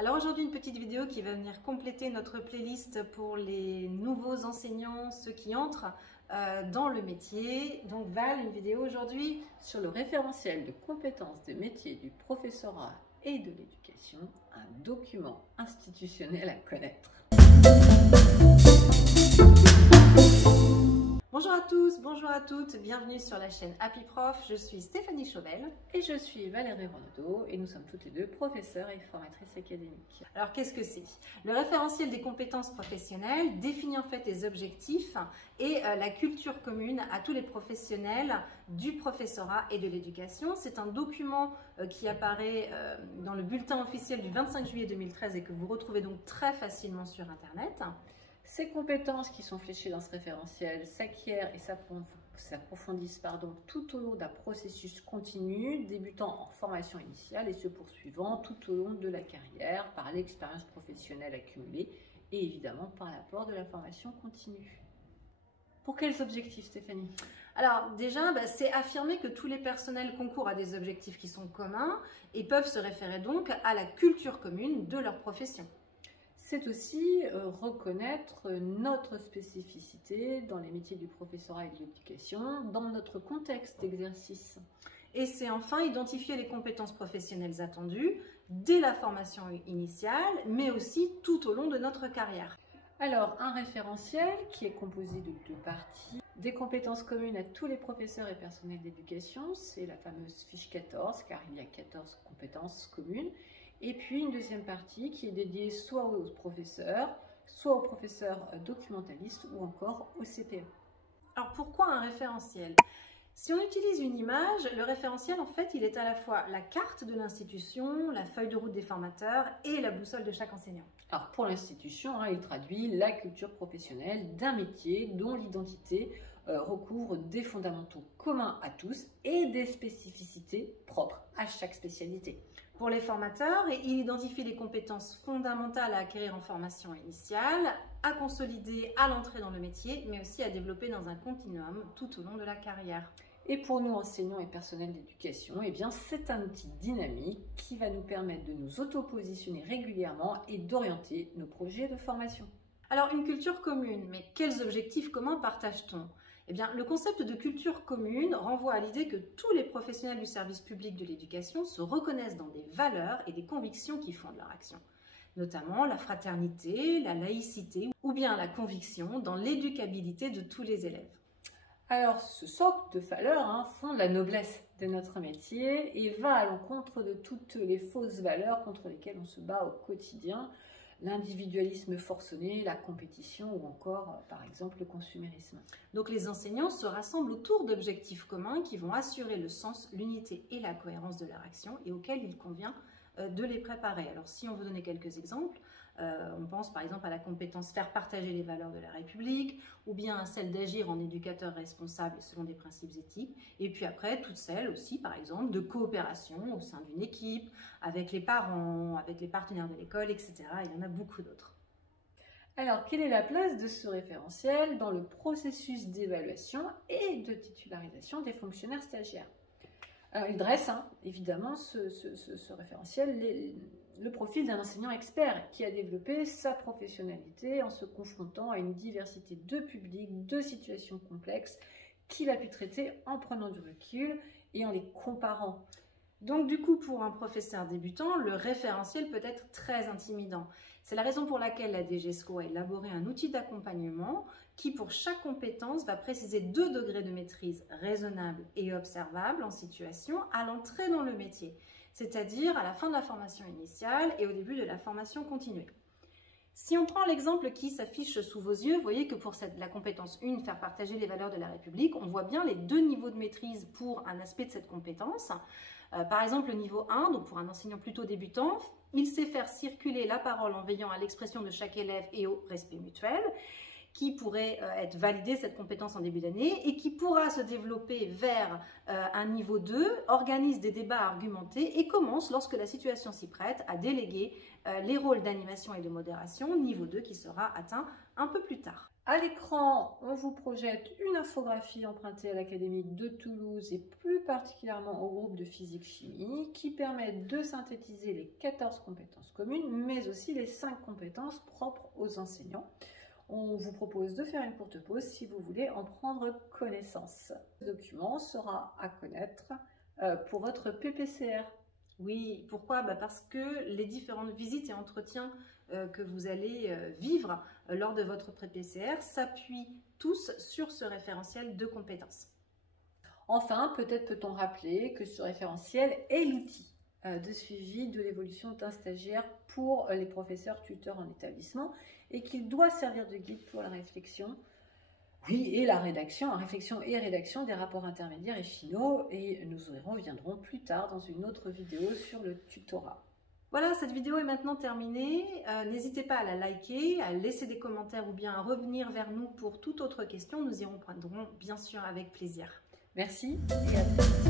Alors aujourd'hui, une petite vidéo qui va venir compléter notre playlist pour les nouveaux enseignants, ceux qui entrent dans le métier. Donc Val, une vidéo aujourd'hui sur le référentiel de compétences des métiers du professorat et de l'éducation, un document institutionnel à connaître. Bonjour à tous, bonjour à toutes, bienvenue sur la chaîne Happy Prof. Je suis Stéphanie Chauvel. Et je suis Valérie Renaudot et nous sommes toutes les deux professeurs et formatrices académiques. Alors qu'est-ce que c'est? Le référentiel des compétences professionnelles définit en fait les objectifs et la culture commune à tous les professionnels du professorat et de l'éducation. C'est un document qui apparaît dans le bulletin officiel du 25 juillet 2013 et que vous retrouvez donc très facilement sur Internet. Ces compétences qui sont fléchées dans ce référentiel s'acquièrent et s'approfondissent tout au long d'un processus continu, débutant en formation initiale et se poursuivant tout au long de la carrière par l'expérience professionnelle accumulée et évidemment par l'apport de la formation continue. Pour quels objectifs, Stéphanie? Alors déjà, c'est affirmer que tous les personnels concourent à des objectifs qui sont communs et peuvent se référer donc à la culture commune de leur profession. C'est aussi reconnaître notre spécificité dans les métiers du professorat et de l'éducation, dans notre contexte d'exercice. Et c'est enfin identifier les compétences professionnelles attendues dès la formation initiale, mais aussi tout au long de notre carrière. Alors, un référentiel qui est composé de deux parties. Des compétences communes à tous les professeurs et personnels d'éducation, c'est la fameuse fiche 14, car il y a 14 compétences communes. Et puis une deuxième partie qui est dédiée soit aux professeurs documentalistes ou encore au CPE. Alors pourquoi un référentiel? Si on utilise une image, le référentiel en fait il est à la fois la carte de l'institution, la feuille de route des formateurs et la boussole de chaque enseignant. Alors pour l'institution, il traduit la culture professionnelle d'un métier dont l'identité recouvre des fondamentaux communs à tous et des spécificités propres à chaque spécialité. Pour les formateurs, il identifie les compétences fondamentales à acquérir en formation initiale, à consolider à l'entrée dans le métier, mais aussi à développer dans un continuum tout au long de la carrière. Et pour nous, enseignants et personnels d'éducation, c'est un outil dynamique qui va nous permettre de nous auto-positionner régulièrement et d'orienter nos projets de formation. Alors, une culture commune, mais quels objectifs communs partage-t-on? Le concept de culture commune renvoie à l'idée que tous les professionnels du service public de l'éducation se reconnaissent dans des valeurs et des convictions qui fondent leur action, notamment la fraternité, la laïcité ou bien la conviction dans l'éducabilité de tous les élèves. Alors, ce socle de valeurs fonde la noblesse de notre métier et va à l'encontre de toutes les fausses valeurs contre lesquelles on se bat au quotidien, l'individualisme forcené, la compétition ou encore, par exemple, le consumérisme. Donc les enseignants se rassemblent autour d'objectifs communs qui vont assurer le sens, l'unité et la cohérence de leur action et auxquels il convient de les préparer. Alors si on veut donner quelques exemples, on pense par exemple à la compétence faire partager les valeurs de la République ou bien à celle d'agir en éducateur responsable et selon des principes éthiques. Et puis après, toutes celles aussi par exemple de coopération au sein d'une équipe, avec les parents, avec les partenaires de l'école, etc. Il y en a beaucoup d'autres. Alors, quelle est la place de ce référentiel dans le processus d'évaluation et de titularisation des fonctionnaires stagiaires? Alors, il dresse évidemment ce référentiel le profil d'un enseignant expert qui a développé sa professionnalité en se confrontant à une diversité de publics, de situations complexes qu'il a pu traiter en prenant du recul et en les comparant. Donc du coup, pour un professeur débutant, le référentiel peut être très intimidant. C'est la raison pour laquelle la DGESCO a élaboré un outil d'accompagnement qui, pour chaque compétence, va préciser 2 degrés de maîtrise raisonnable et observable en situation à l'entrée dans le métier, c'est-à-dire à la fin de la formation initiale et au début de la formation continuée. Si on prend l'exemple qui s'affiche sous vos yeux, vous voyez que pour la compétence 1, faire partager les valeurs de la République, on voit bien les 2 niveaux de maîtrise pour un aspect de cette compétence. Par exemple, le niveau 1, donc pour un enseignant plutôt débutant, il sait faire circuler la parole en veillant à l'expression de chaque élève et au respect mutuel, qui pourrait être validé cette compétence en début d'année et qui pourra se développer vers un niveau 2, organise des débats argumentés et commence, lorsque la situation s'y prête, à déléguer les rôles d'animation et de modération, niveau 2 qui sera atteint un peu plus tard. À l'écran, on vous projette une infographie empruntée à l'Académie de Toulouse et plus particulièrement au groupe de physique-chimie qui permet de synthétiser les 14 compétences communes, mais aussi les 5 compétences propres aux enseignants. On vous propose de faire une courte pause si vous voulez en prendre connaissance. Ce document sera à connaître pour votre PPCR. Oui, pourquoi? Parce que les différentes visites et entretiens que vous allez vivre lors de votre pré-PCR s'appuient tous sur ce référentiel de compétences. Enfin, peut-être peut-on rappeler que ce référentiel est l'outil de suivi de l'évolution d'un stagiaire pour les professeurs tuteurs en établissement et qu'il doit servir de guide pour la réflexion, et la rédaction, réflexion et rédaction des rapports intermédiaires et finaux, et nous y reviendrons plus tard dans une autre vidéo sur le tutorat. Voilà, cette vidéo est maintenant terminée. N'hésitez pas à la liker, à laisser des commentaires ou bien à revenir vers nous pour toute autre question. Nous y répondrons bien sûr avec plaisir. Merci et à très vite.